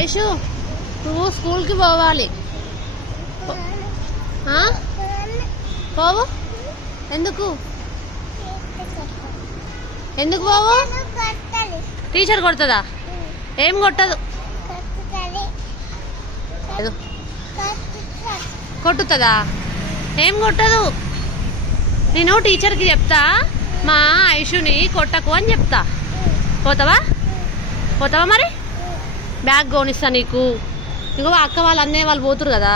ఐషు నువ్వు స్కూల్కి పోవాలి. పోవు. ఎందుకు ఎందుకు పోవు? టీచర్ కొడుతుందా? ఏం కొట్టదు. కొట్టుతుందా? ఏం కొట్టదు. నేను టీచర్కి చెప్తా మా ఐషుని కొట్టకు అని చెప్తా. పోతావా? పోతావా మరి? బ్యాగ్ కొనిస్తా నీకు. ఇంకో అక్క వాళ్ళు అన్నయ్య వాళ్ళు పోతురు కదా,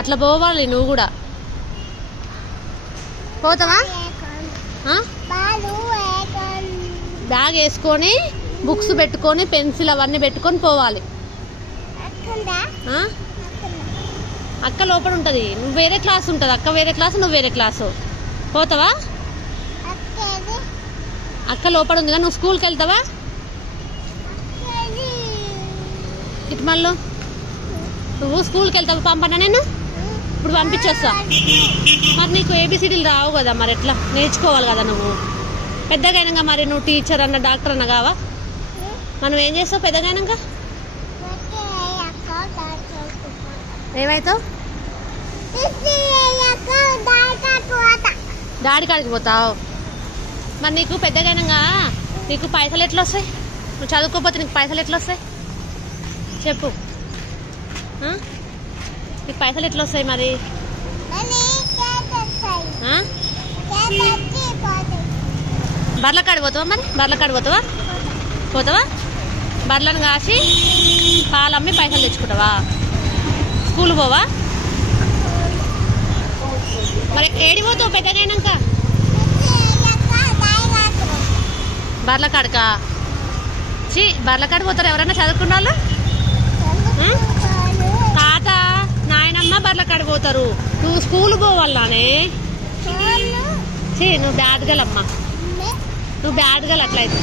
అట్లా పోవాలి నువ్వు కూడా. పోతావా? బ్యాగ్ వేసుకొని బుక్స్ పెట్టుకొని పెన్సిల్ అవన్నీ పెట్టుకొని పోవాలి. అక్క లోపల ఉంటుంది. నువ్వు వేరే క్లాస్ ఉంటుంది. అక్క వేరే క్లాసు, నువ్వు వేరే క్లాసు. పోతావా? అక్క లోపల ఉంది కదా, నువ్వు స్కూల్కి వెళ్తావా? ఇటు మళ్ళీ నువ్వు స్కూల్కి వెళ్తావా? పంపనా నేను? ఇప్పుడు పంపించేస్తా. మరి నీకు ఏబిసిడీలు రావు కదా, మరి ఎట్లా నేర్చుకోవాలి కదా నువ్వు పెద్దగా అయినాక. మరి నువ్వు టీచర్ అన్న డాక్టర్ అన్న కావా? మనం ఏం చేస్తావు పెద్దగా అయినాక? ఏమవుతావు? డాడీ కాడికి పోతావు. మరి నీకు పెద్దగా అయినాక నీకు పైసలు ఎట్లా వస్తాయి? నువ్వు చదువుకోకపోతే నీకు పైసలు ఎట్లా వస్తాయి చెప్పు? నీకు పైసలు ఎట్లా వస్తాయి మరి? బర్ల కాడి పోతావా? మరి బర్ల కాడి పోతావా? పోతావా? బర్లను కాసి పాలు అమ్మి పైసలు తెచ్చుకుంటావా? స్కూల్ పోవా? మరి ఏడి పోతావు పెద్దగా అయినాక? బర్ల కాడికా? బర్ల కాడి పోతారు ఎవరైనా చదువుకున్న వాళ్ళు? తాత నాయనమ్మ బర్ల కాడి పోతారు. నువ్వు స్కూల్ పోవాలనే. నువ్వు బ్యాడ్ గల్ అమ్మా, నువ్వు బ్యాడ్ గల్ అట్లయితే.